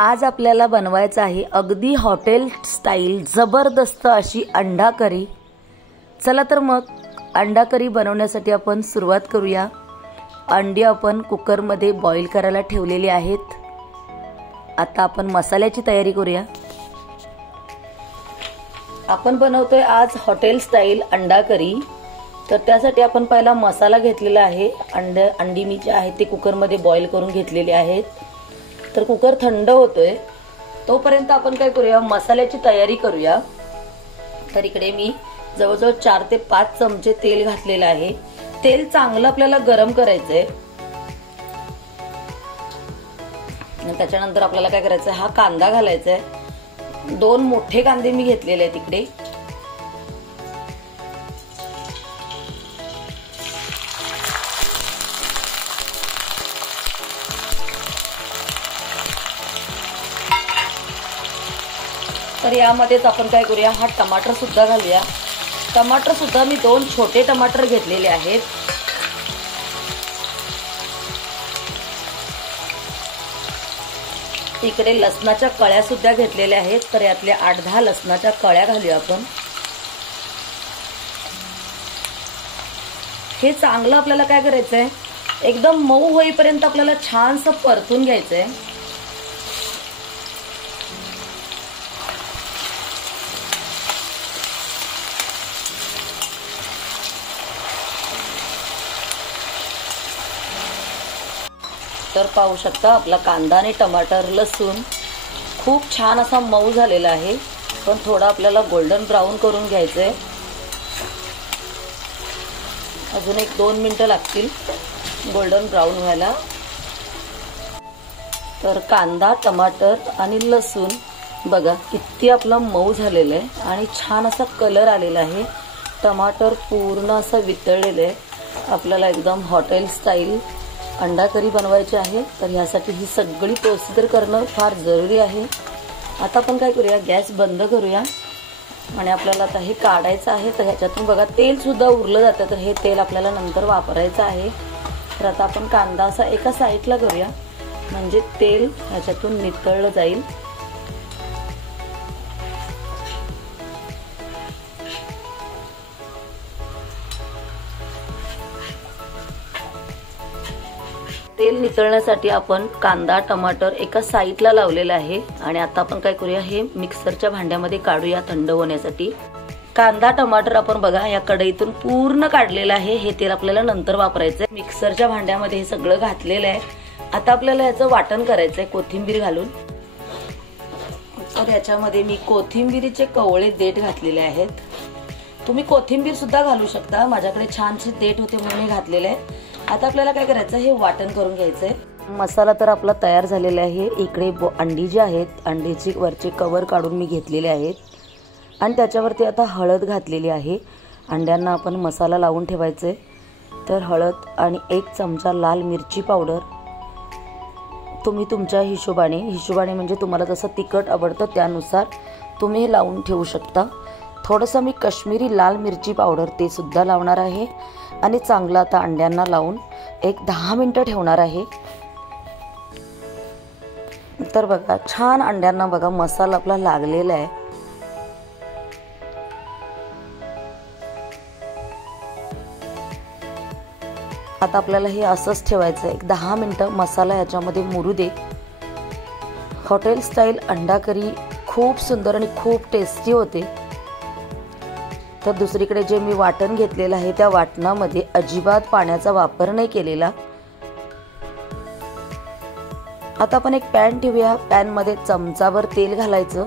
आज आपल्याला बनवायचं आहे अगदी हॉटेल स्टाईल जबरदस्त अशी अंडा करी। चला तर मग अंडा करी बनवण्यासाठी आपण सुरुवात करूया। अंडी आपण कुकर मध्ये बॉईल करायला ठेवलेली आहेत। आता आपण मसाल्याची तयारी करूया। आपण बनवतोय आज हॉटेल स्टाईल अंडा करी। तर त्यासाठी आपण पहिला मसाला घेतलेला आहे। अंडी मी जे आहे ते कुकर मध्ये बॉईल करून घेतलेली आहेत। तर कुकर थंड होतोय तोपर्यंत आपण काय करूया, मसाल्याची तयारी करूया। तर इकडे मी जवळजवळ 4 ते 5 चमचे तेल घातलेले आहे। तेल चांगलं आपल्याला गरम करायचंय। त्याच्यानंतर आपल्याला काय करायचंय, हा कांदा घालायचा आहे। 2 मोठे कांदे मी घेतलेले आहेत इकडे। तर यामध्येच आपण काय करूया, हा टमाटर सुद्धा घालूया। टमाटर सुद्धा मी 2 छोटे टमाटर घेतलेले आहेत। इकडे लसणाच्या कळ्या सुद्धा घेतलेल्या आहेत। तर यातल्या 8-10 लसणाच्या कळ्या घालूया आपण। हे चांगलं आपल्याला काय करायचंय, एकदम मऊ होईपर्यंत आपल्याला छानसं परतून घ्यायचंय। तर पाहू शकता आपला कांदा आणि टमाटर लसूण खूप छान असा मऊ झालेला आहे। पण थोडा आपल्याला गोल्डन ब्राउन करून घ्यायचंय। अजून 1-2 मिनिटं लागतील गोल्डन ब्राउन व्हायला। तर कांदा, टमाटर आणि लसूण बघा किती आपला मऊ झालेला आहे आणि छान असा कलर आलेला आहे। टमाटर पूर्ण असं वितळलेलं आहे। आपल्याला एकदम हॉटेल स्टाईल अंडा करी बनवायची आहे। तर यासाठी ही सगळी प्रोसिजर करणं फार जरुरी आहे। आता आपण काय करूया, गॅस बंद करूया आणि आपल्याला आता हे काढायचं आहे। तर ह्याच्यातून बघा तेल सुद्धा उरलं जातं। तर हे तेल आपल्याला नंतर वापरायचं आहे। तर आता आपण कांदा असा एका साईडला करूया, म्हणजे तेल ह्याच्यातून नितळलं जाईल। तेल नितळण्यासाठी आपण कांदा, टमाटर एका साईडला लावलेला आहे। आणि आता आपण काय करूया, हे मिक्सरच्या भांड्यामध्ये काढूया थंड होण्यासाठी। कांदा, टमाटर आपण बघा या कढईतून पूर्ण काढलेलं आहे। हे तेल आपल्याला नंतर वापरायचंय। मिक्सरच्या भांड्यामध्ये हे सगळं घातलेलं आहे। आता आपल्याला याचं वाटण करायचंय कोथिंबीर घालून। तर याच्यामध्ये मी कोथिंबीरीचे कवळे देठ घातलेले आहेत। तुम्ही कोथिंबीर सुद्धा घालू शकता, माझ्याकडे छानसे देठ होते म्हणून मी घातलेले आहे। आता आपल्याला काय करायचं, हे वाटण करून घ्यायचंय। मसाला तर आपला तयार झालेला आहे। इकडे अंडी जी आहेत, अंडीची वरचे कवर काढून मी घेतलेले आहेत आणि त्याच्यावरती आता हळद घातलेली आहे। अंड्यांना आपण मसाला लावून ठेवायचे। तर हळद आणि 1 चमचा लाल मिरची पावडर। तुम्ही तुमच्या हिशोबाने म्हणजे तुम्हाला जसं तिखट आवडतं त्यानुसार तुम्ही हे लावून ठेवू शकता। थोडंसं मी काश्मीरी लाल मिरची पावडर ते सुद्धा लावणार आहे आणि चांगलं आता अंड्यांना लावून 10 मिनिटं ठेवणार आहे। तर बघा छान अंड्यांना बघा मसाला आपला लागलेला आहे। आता आपल्याला हे असंच ठेवायचं आहे। 10 मिनिटं मसाला याच्यामध्ये मुरू दे। हॉटेल स्टाईल अंडा करी खूप सुंदर आणि खूप टेस्टी होते। तर दुसरीकडे जे मी वाटण घेतलेलं आहे त्या वाटणामध्ये अजिबात पाण्याचा वापर नाही केलेला। आता आपण एक पॅन ठेवूया। पॅनमध्ये चमचाभर तेल घालायचं।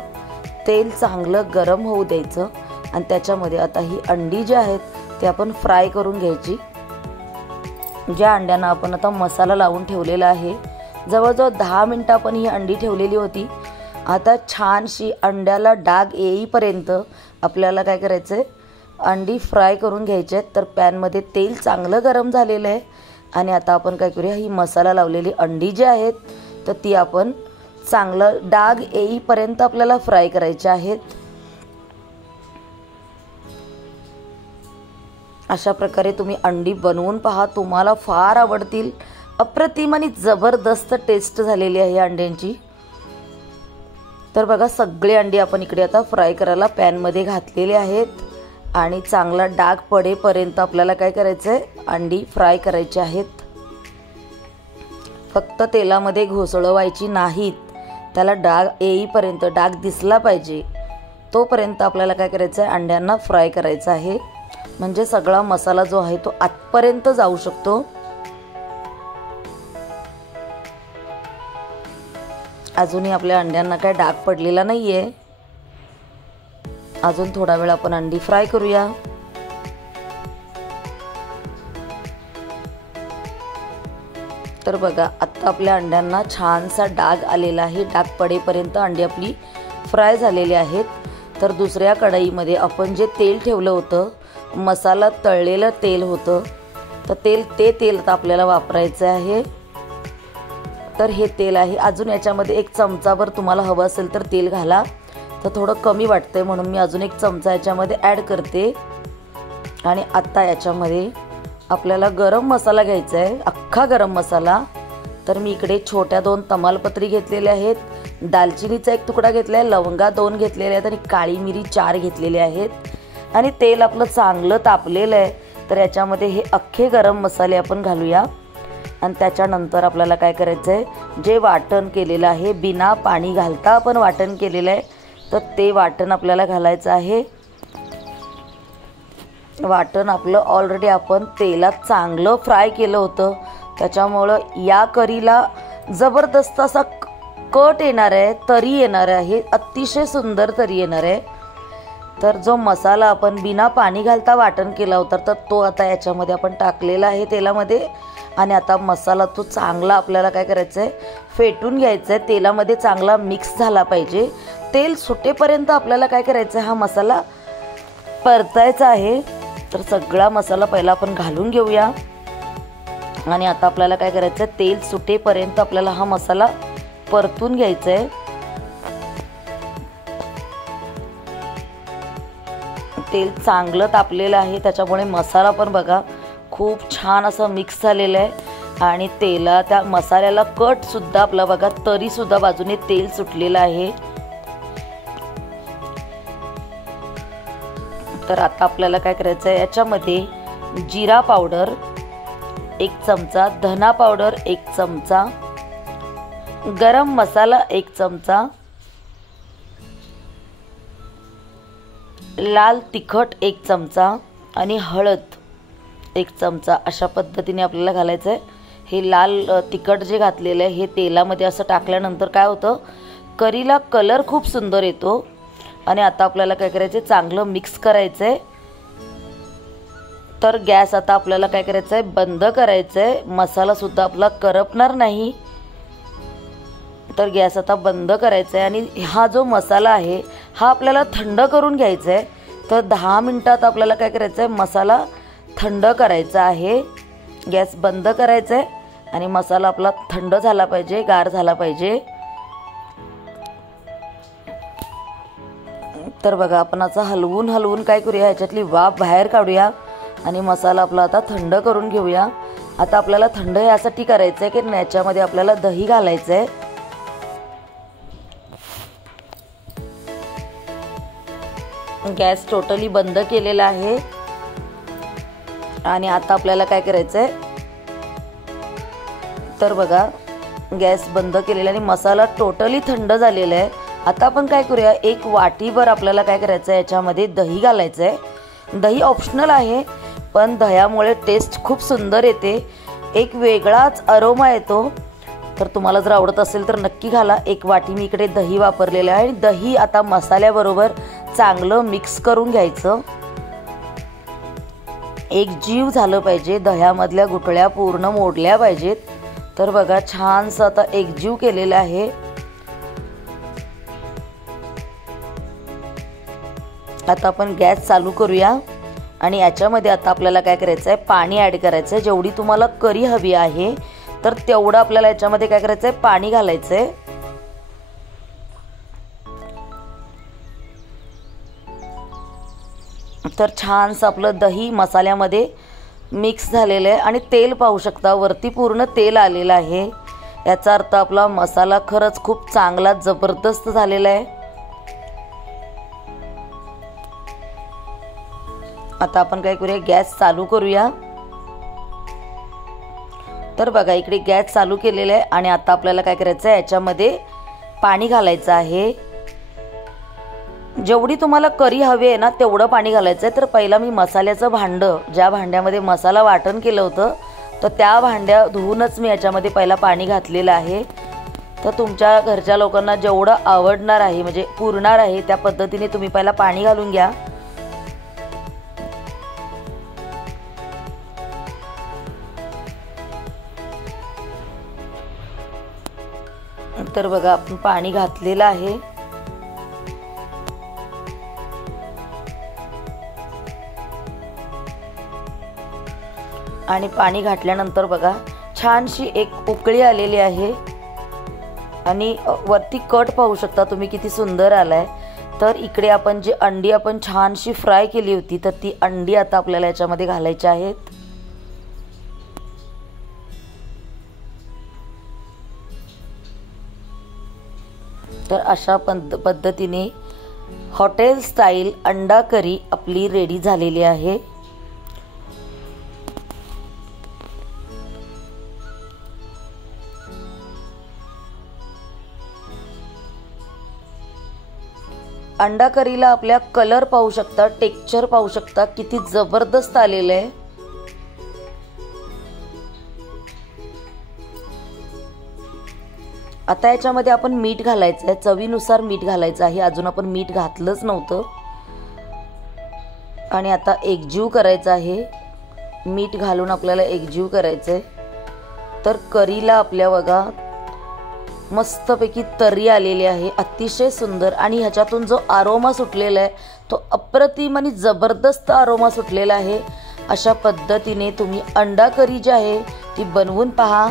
तेल चांगलं गरम होऊ द्यायचं आणि त्याच्यामध्ये आता ही अंडी जी आहेत ते आपण फ्राय करून घ्यायची। ज्या अंड्यांना आपण आता मसाला लावून ठेवलेला आहे, जवळजवळ 10 मिनिटं आपण ही अंडी ठेवलेली होती। आता छानशी अंड्याला डाग येईपर्यंत आपल्याला काय करायचंय, अंडी फ्राय करून घ्यायचे आहेत। तर पॅनमध्ये तेल चांगलं गरम झालेलं आहे आणि आता आपण काय करूया, ही मसाला लावलेली अंडी जी आहेत तर ती आपण चांगलं डाग येईपर्यंत आपल्याला फ्राय करायचे आहेत। अशा प्रकारे तुम्ही अंडी बनवून पहा, तुम्हाला फार आवडतील। अप्रतिम आणि जबरदस्त टेस्ट झालेली आहे अंड्यांची। तर बघा सगळे अंडी आपण इकडे आता फ्राय करायला पॅनमध्ये घातलेले आहेत आणि चांगला डाग पडेपर्यंत आपल्याला काय करायचं आहे, अंडी फ्राय करायची आहेत. फक्त तेलामध्ये घोसळवायची नाहीत, त्याला डाग येईपर्यंत, डाग दिसला पाहिजे तोपर्यंत आपल्याला काय करायचं आहे, अंड्यांना फ्राय करायचं आहे. म्हणजे सगळा मसाला जो आहे तो आतपर्यंत जाऊ शकतो. अजूनही आपल्या अंड्यांना काय डाग पडलेला नाहीये. अजून थोडा वेळ आपण अंडी फ्राय करूया. तर बघा आता आपल्या अंड्यांना छानसा डाग आलेला आहे. डाग पडेपर्यंत अंडी आपली फ्राय झालेली आहेत. तर दुसऱ्या कढईमध्ये आपण जे तेल ठेवलं होतं, मसाला तळलेलं तेल होतं, तर ते तेल आता आपल्याला वापरायचं आहे. तर हे तेल आहे. अजून याच्यामध्ये 1 चमचाभर तुम्हाला हवं असेल तर तेल घाला. तर थोडं कमी वाटतंय म्हणून मी अजून 1 चमचा याच्यामध्ये ॲड करते. आणि आता याच्यामध्ये आपल्याला गरम मसाला घ्यायचा आहे, अख्खा गरम मसाला. तर मी इकडे छोट्या 2 तमालपत्री घेतलेल्या आहेत, दालचिनीचा 1 तुकडा घेतला आहे, लवंगा 2 घेतलेल्या आहेत आणि काळी मिरी 4 घेतलेल्या आहेत. आणि तेल आपलं चांगलं तापलेलं आहे. तर याच्यामध्ये हे अख्खे गरम मसाले आपण घालूया. आणि त्याच्यानंतर आपल्याला काय करायचं आहे, जे वाटण केलेलं आहे, बिना पाणी घालता आपण वाटण केलेलं आहे, तर ते वाटण आपल्याला घालायचं आहे. वाटण आपलं ऑलरेडी आपण तेलात चांगलं फ्राय केलं होतं, त्याच्यामुळं या करीला जबरदस्त असा कट येणार आहे, तरी येणार आहे, अतिशय सुंदर तरी येणार आहे. तर जो मसाला आपण बिना पाणी घालता वाटण केला होता, तर तो आता याच्यामध्ये आपण टाकलेला आहे तेलामध्ये. आणि आता मसाला तो चांगला आपल्याला काय करायचं आहे, फेटून घ्यायचा आहे. तेलामध्ये चांगला मिक्स झाला पाहिजे. तेल सुटेपर्यंत आपल्याला काय करायचं आहे, हा मसाला परतायचा आहे. तर सगळा मसाला पहिला आपण घालून घेऊया. आणि आता आपल्याला काय करायचं आहे, तेल सुटेपर्यंत आपल्याला हा मसाला परतून घ्यायचा आहे. तेल चांगलं तापलेलं आहे, त्याच्यामुळे मसाला पण बघा खूप छान असं मिक्स झालेलं आहे. आणि त्या मसाल्याला कट सुद्धा आपला बघा, तरी सुद्धा बाजूने तेल सुटलेलं आहे. तर आता आपल्याला काय करायचं आहे, याच्यामध्ये जिरा पावडर 1 चमचा, धना पावडर 1 चमचा, गरम मसाला 1 चमचा, लाल तिखट 1 चमचा आणि हळद 1 चमचा अशा पद्धतीने आपल्याला घालायचं आहे. हे लाल तिखट जे घातलेलं आहे हे तेलामध्ये असं टाकल्यानंतर काय होतं, करीला कलर खूप सुंदर येतो. आणि आता आपल्याला काय करायचं आहे, चांगलं मिक्स करायचं आहे. तर गॅस आता आपल्याला काय करायचं आहे, बंद करायचं आहे. मसाला सुद्धा आपला करपणार नाही. तर गॅस आता बंद करायचा आहे. आणि हा जो मसाला आहे हा आपल्याला थंड करून घ्यायचा आहे. तर 10 मिनिटात आपल्याला काय करायचं आहे, मसाला थंड करायचा आहे. गॅस बंद करायचा आहे आणि मसाला आपला थंड झाला पाहिजे, गार झाला पाहिजे. तर बघा आपण असं हलवून काय करूया, ह्याच्यातली वाफ बाहेर काढूया आणि मसाला आपला आता थंड करून घेऊया. आता आपल्याला थंड यासाठी करायचं आहे की याच्यामध्ये आपल्याला दही घालायचं आहे. गॅस टोटली बंद केलेला आहे. आणि आता आपल्याला काय करायचं आहे, तर बघा गॅस बंद केलेला आणि मसाला टोटली थंड झालेला आहे. आता आपण काय करूया, 1 वाटीभर आपल्याला काय करायचं आहे, याच्यामध्ये दही घालायचं आहे. दही ऑप्शनल आहे, पण दह्यामुळे टेस्ट खूप सुंदर येते, एक वेगळाच अरोमा येतो. तर तुम्हाला जर आवडत असेल तर नक्की घाला. 1 वाटी मी इकडे दही वापरलेलं आहे. आणि दही आता मसाल्याबरोबर चांगलं मिक्स करून घ्यायचं. एक जीव झालं पाहिजे, दह्यामधल्या गुठळ्या पूर्ण मोडल्या पाहिजेत. तर बघा छानसं आता एकजीव केलेलं आहे. आता आपण गॅस चालू करूया आणि याच्यामध्ये आता आपल्याला काय करायचं आहे, पाणी ॲड करायचं आहे. जेवढी तुम्हाला करी हवी आहे तर तेवढं आपल्याला याच्यामध्ये काय करायचं आहे, पाणी घालायचं आहे. तर छानसं आपलं दही मसाल्यामध्ये मिक्स झालेलं आहे आणि तेल पाहू शकता, वरती पूर्ण तेल आलेलं आहे. याचा अर्थ आपला मसाला खरंच खूप चांगला जबरदस्त झालेला आहे। आता आपण काय करूया, गॅस चालू करूया। तर बघा इकडे गॅस चालू केलेला आहे आणि आता आपल्याला काय करायचं आहे, याच्यामध्ये पाणी घालायचं आहे। जेवढी तुम्हाला करी हवी आहे ना तेवढं पाणी घालायचं आहे। तर पहिला मी मसाल्याचं भांडं, ज्या भांड्यामध्ये मसाला वाटण केलं होतं, तर त्या भांड्या धुवूनच मी याच्यामध्ये पहिला पाणी घातलेलं आहे। तर तुमच्या घरच्या लोकांना जेवढं आवडणार आहे, म्हणजे पुरणार आहे, त्या पद्धतीने तुम्ही पहिला पाणी घालून घ्या। तर बघा आपण पाणी घातलेलं आहे आणि पाणी घातल्यानंतर बघा छानशी एक उकळी आलेली आहे आणि वरती कट पाहू शकता तुम्ही किती सुंदर आलाय। तर इकडे आपण जी अंडी आपण छानशी फ्राय केली होती, तर ती अंडी आता आपल्याला याच्यामध्ये घालायची आहेत। तर अशा पद्धतीने हॉटेल स्टाईल अंडा करी आपली रेडी झालेली आहे। अंडा करीला आपल्या कलर पाहू शकता, टेक्स्चर पाहू शकता किती जबरदस्त आलेलं आहे। आता याच्यामध्ये आपण मीठ घालायचं आहे, चवीनुसार मीठ घालायचं आहे। अजून आपण मीठ घातलंच नव्हतं आणि आता एकजीव करायचं आहे। मीठ घालून आपल्याला एकजीव करायचं आहे। तर करीला आपल्या बघा मस्तपैकी तर्री आलेली आहे, अतिशय सुंदर। आणि ह्याच्यातून जो आरोमा सुटलेला आहे तो अप्रतिम आणि जबरदस्त आरोमा सुटलेला आहे। अशा पद्धतीने तुम्ही अंडा करी जी आहे ती बनवून पहा।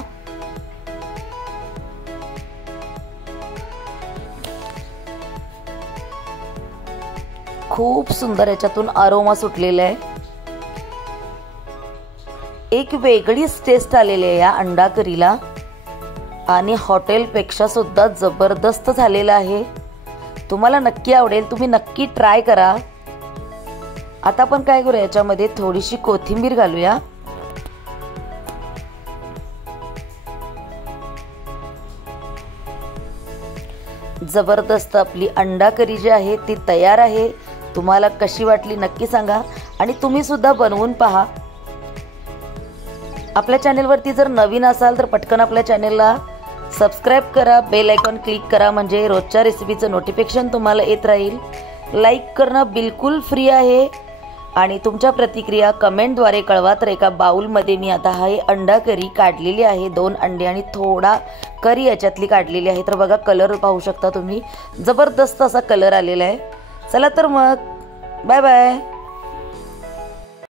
खूप सुंदर याच्यातून आरोमा सुटलेला आहे, एक वेगळीच टेस्ट आलेली आहे या अंडा करीला आणि हॉटेलपेक्षा सुद्धा जबरदस्त झालेला आहे। तुम्हाला नक्की आवडेल, तुम्ही नक्की ट्राय करा। आता आपण काय करूया, याच्यामध्ये थोडीशी कोथिंबीर घालूया। जबरदस्त आपली अंडा करी जी आहे ती तयार आहे। तुम्हाला कशी वाटली नक्की सांगा आणि तुम्ही सुद्धा बनवून पहा। आपल्या चॅनलवरती जर नवीन असाल तर पटकन आपल्या चॅनलला सबस्क्राइब करा, बेल आयकॉन क्लिक करा, म्हणजे रोजच्या रेसिपीचं नोटिफिकेशन तुम्हाला येत राहील। लाईक करणं बिलकुल फ्री आहे आणि तुमच्या प्रतिक्रिया कमेंटद्वारे कळवा। तर एका बाउलमध्ये मी आता हा अंडा करी काढलेली आहे, 2 अंडे आणि थोडा करी याच्यातली काढलेली आहे। तर बघा कलर पाहू शकता तुम्ही, जबरदस्त असा कलर आलेला आहे। चला तर मग बाय बाय।